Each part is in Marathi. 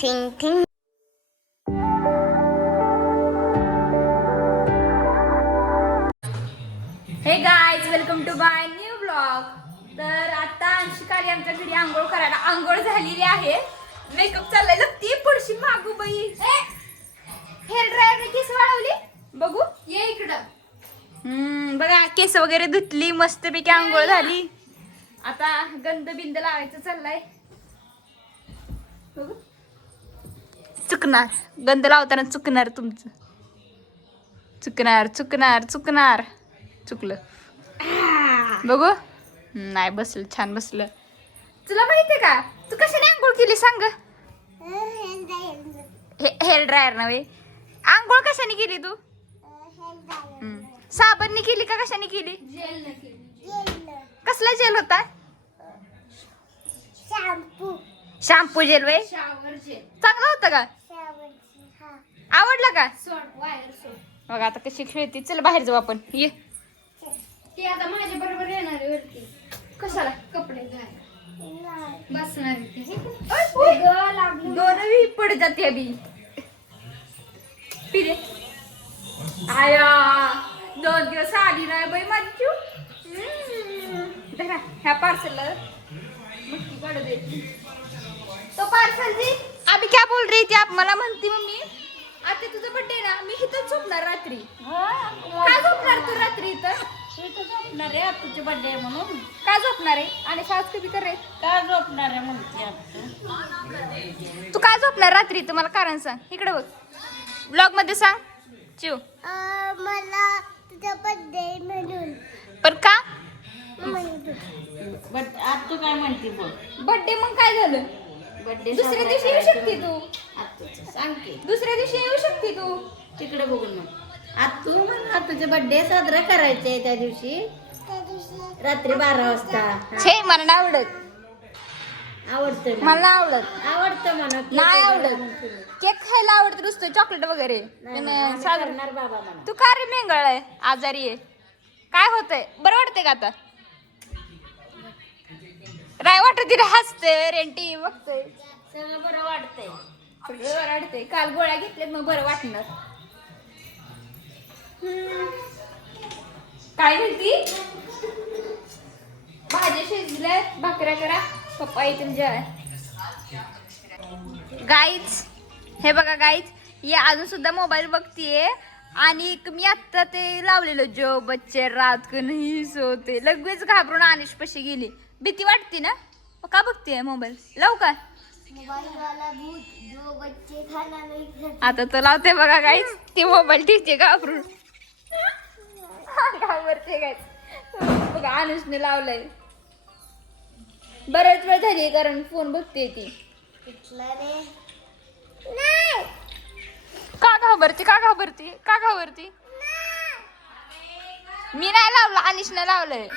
Thing thing. Hey guys, welcome to my new blog. तर आता अंशिकाली आमच्या घरी आंघोळ करायला आंघोळ झालेली आहे. मेकअप चाललाय. ती पुढशी मागू बाई. हेअर ड्रायरने केस वाळवली. बघू ये इकडं. बघा केस वगैरे धुतली, मस्तपैकी आंघोळ झाली. आता गंध बिंद लावायचं चाललाय. बघू चुकणार, गंध लावताना चुकणार तुमचं. चुकणार चुकणार चुकणार. चुकलं. बघू. नाही बसलं, छान बसलं. तुला माहितीये का तू कशाने आंघोळ केली सांग. हेअर ड्रायर नव्हे. आंघोळ कशाने केली तू. साबणने केली का कशाने केली. कसला जेल होता. शॅम्पू जेल वे. चांगला होता का. आवडला का. बघा आता कशी खेळते. चल बाहेर जाऊ आपण. ये ती आता माझ्या बरोबर येणार आहे वरती. कशाला. कपडे घाल बसणार दोनवी पड जाते अभी. पिरे आया 2 दिवस आली नाही बाई माझी चिव. देखा ह्या पार्सलला मस्ती काढू दे. तो पार्सल जी अभी क्या बोल रही थी आप. मला म्हणती मम्मी आता तुझा बर्थडे ना, मी इथं झोपणार रात्री. काय झोपणार तू रात्री इथं. झोपणार आहे तुझे बर्थडे म्हणून. काय झोपणार आहे. आणि सास कधी करे. काय झोपणार आहे म्हणते तू काय झोपणार रात्री. तुम्हाला कारण सांग. इकडे बघ ब्लॉग मध्ये सांग. चिव मला तुझा बर्थडे म्हणून. पण का. बट आज तू काय म्हणते बघ. बर्थडे मग काय झालं. बर्थडे दुसऱ्या दिवशी येऊ शकते तू. सांग की दुसऱ्या दिवशी येऊ शकते तू. तिकडे बघून मग आज तू म्हणा तुझे बर्थडे साजरा करायचा आहे त्या दिवशी रात्री 12 वाजता. छे मला नाही आवडत. आवडतं मला नाही आवडत. आवडतं म्हणा. नाही आवडत. केक खायला आवडत नुसतं चॉकलेट वगैरे. करणार बाबा म्हणा. तू का रे मेंगळ आहे. आजारी आहे. काय होतंय. बरं वाटतंय का आता. राय वाटत तिला हसते रेंटी बघतोय. सगळं बरं वाटतंय. सगळं बरं वाटतंय. काल गोळ्या घेतल्यात मग बरं वाटणार. काय म्हणती. भाज्या शिजल्यात. भाकऱ्या करा. पप्पा येतील जेवाय. गाईज हे बघा गाईज. ये अजून सुद्धा मोबाईल बघतीये. आणि मी आत्ता ते लावलेलं जो बच्चे रात को नहीं सोते. लगेच घाबरून अनिश पशी गेली. भीती वाटते ना. का बघतीये मोबाईल. लावू का. आता तर लावते बघा गाईज. ती मोबाईल ठेवते घाबरून. घाबरते गाईज. बघा अनुषने लावलाय. बऱ्याच वेळ झाली कारण फोन बघते ती. का घाबरती. का घाबरती. का घाबरती. मी नाही लावलं. अनिशने लावलंय.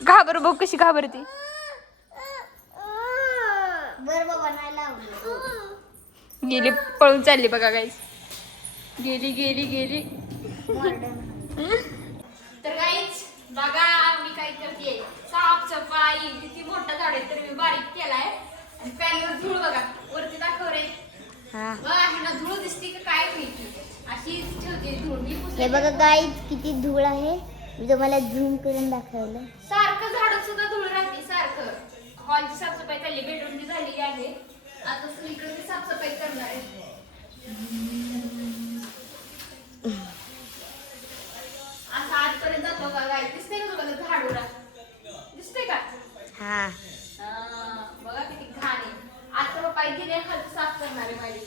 घाबर बघ कशी घाबरती. गेली पळून चालली बघा गाईस. गेली गेली गेली. तर गाईस बघा मी काय करते. साफसफाई. किती मोठा झाड आहे तर मी बारीक केलाय. आणि पॅनवर धूळ बघा. वरती दाखव रे. ह्याला धूळ दिसते का काय माहिती. अशी ठेवते धूळ मी. हे बघा गाईज किती धूळ आहे. मी तुम्हाला झूम करून दाखवलं. सारखं झाडात सुद्धा धूळ राहते सारखं. हॉलची साफसफाई झाली. बेडरूमची झालेली आहे. आता सगळीकडे साफसफाई करणार आहे. असं आजपर्यंत जातो का गाय. दिसते का तुला झाडूला. दिसते का. हा बघा किती घाण आहे. आता पप्पा दिले खालचं साफ करणार आहे माझी.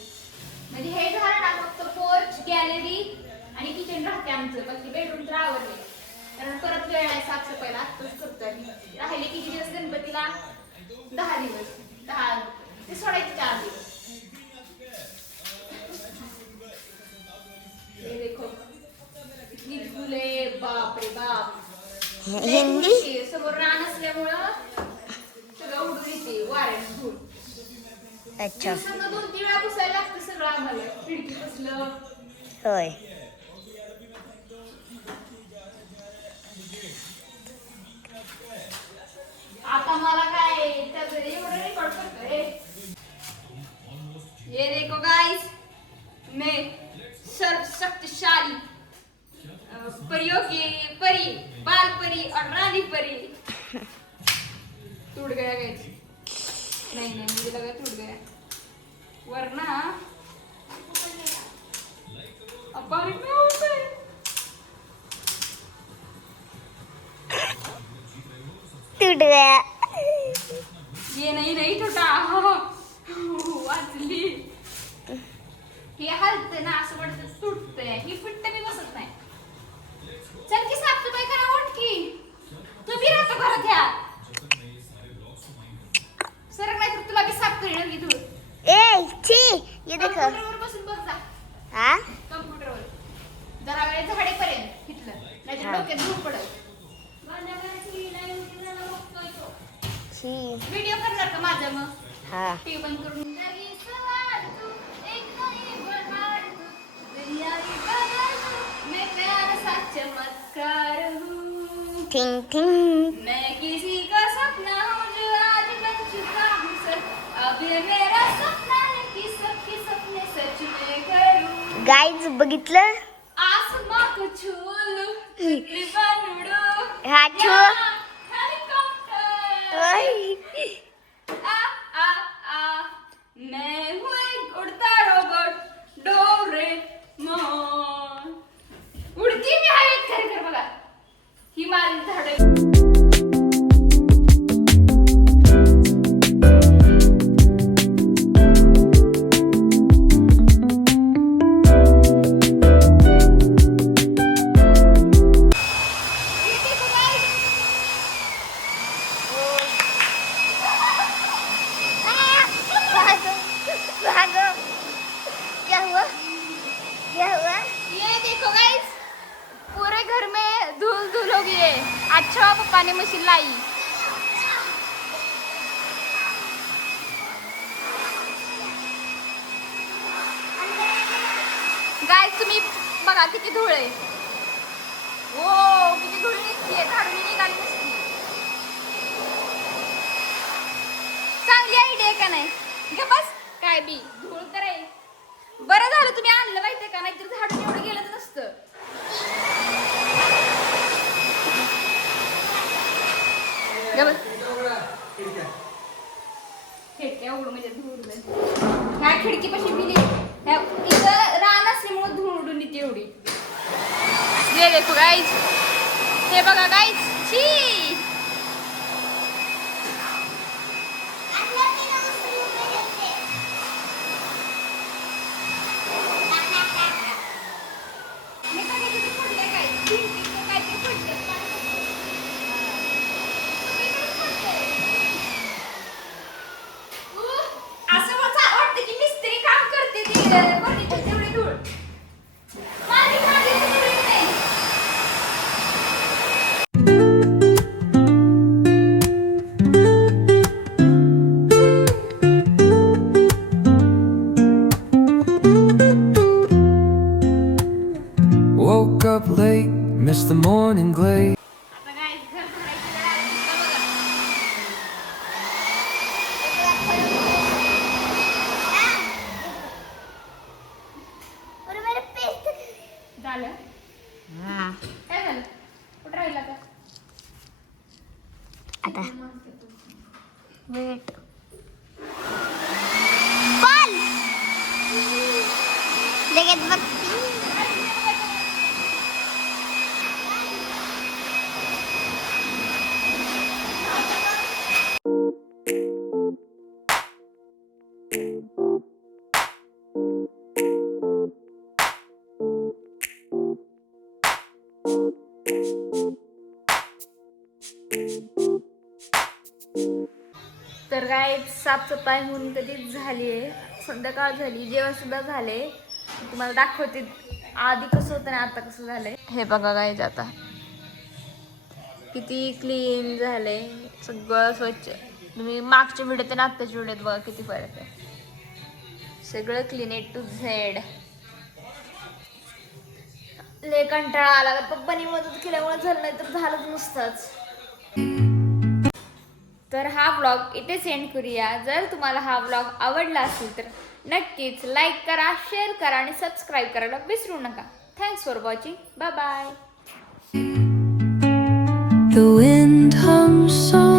म्हणजे हे घर ना फक्त पोर्च गॅलरी आणि किचन राहते आमचं. बाकी बेडरूम तर आवडले. कारण परत वेळ आहे साफसफाईला. आत्ताच करतोय. राहिले किती दिवस गणपतीला. 10 दिवस. 10 ते सोडायचे 4 दिवस. हे देखो किती फुले. बाप रे बाप. हिंदी समोर रान असल्यामुळं सगळं उडून येते वाऱ्याने धूळ. अच्छा 2-3 वेळा पुसायला लागतं सगळं आम्हाला. खिडकी पुसलं. होय. आता मला काय त्याचं एवढं रेकॉर्ड करतोय. ये देखो गाइस, मैं सर्वशक्तिशाली परियों की परी, बाल परी और रानी परी. टूट गया गाइस. नहीं मुझे लगा टूट गया, वरना अब बारिश में होता है. टूट गया. ये नहीं टूटा. वाचली. हे हलते ना असं वाटतं तुटतंय. ही फिट्ट बी बसत नाही. चल की साफसफाई करा, उठ की. तू बी राहतो घरात ह्या. सरक नाही तर तुला बी साफ करीन मी धूळ. ए छी, ये देखो. कम्प्युटरवर बसून बस जा. हाँ कम्प्युटरवर जरा वेळ झाडेपर्यंत हिटलं, नाहीतर हा. डोक्यात धूळ पडल. छी. व्हिडिओ करणार का माझा मग? हाँ टीव्ही बंद करून नवी सवार तू, एक नई बहार तू, दुनिया की बदल तू, मैं प्यार सा चमत्कार हूँ. Thing thing. मैं किसी का सपना हूँ जो आज बन चुका हूँ सच. अब ये मेरा सपना है कि सबके सपने सच में करूँ. गाईज बघितलं. आसमां को छू लूं, तितली बन उडूं. हा छू. या हेलीकॉप्टर. ओय. आ आ आ, मैं हूँ एक उड़ता रोबोट, डोरेमोन. उडती मी हवेत खरं बघा. हिमालय झाडं. भागो भागो. क्या हुआ? क्या हुआ? ये देखो गाइस, पूरे घर में धूल धूल हो गई है. अच्छा पप्पा ने मशीन लाई. गाइस तुम्ही बघा किती धूळ आहे. ओ किती धूळ निघते, झाडून निघाली नसती. चांगली आयडिया आहे का नाही? घे बस. काय बी धूळ तर आहे. बरं झालं तुम्ही आणलं माहितीये का, नाहीतर झाडून एवढं गेलं नसतं. घे बस. खिडक्या उघडून म्हणजे धूळ उडून. ह्या खिडकीपाशी बिली इथं रान असल्यामुळे धूळ उडून येते एवढी. ये देखो गाइस, हे बघा गाइस. छी. हे काय किती पडले काय? भिंतीचं काहीतरी पडले. सगळीकडेच पडलंय. असं वाटतं की मिस्त्री काम करते ती बघितलं तेवढी धूळ. माझी खाली धूळ नाही. Woke up late, missed the morning glade. आता काय घर भरायची वेळ आली का बघा. और मेरे पेस्ट. झालं हाँ काय झालं? कुठं राहिला का? आता वेट. बॉल लगेच बघती. तर काय साफसफाई होऊन कधीच झाली आहे. संध्याकाळ झाली, जेवण सुद्धा झाले. तुम्हाला दाखवते आधी कसं होतं आणि आता कसं झालंय. हे बघा काय आता किती क्लीन झालंय, सगळं स्वच्छ. तुम्ही मागच्या व्हिडिओत आणि आत्ताच्या व्हिडिओत बघा किती फरक आहे. सगळं क्लीन ए टू झेड. लय कंटाळा आला. पप्पानी मदत केल्यामुळे झालं, नाही तर झालंच नसतंच. तर हा व्लॉग इथे सेंड करूया. जर तुम्हाला हा व्लॉग आवडला असेल तर नक्कीच लाईक करा, शेअर करा आणि सबस्क्राईब करायला विसरू नका. Thanks for watching. Bye bye. The wind hums soft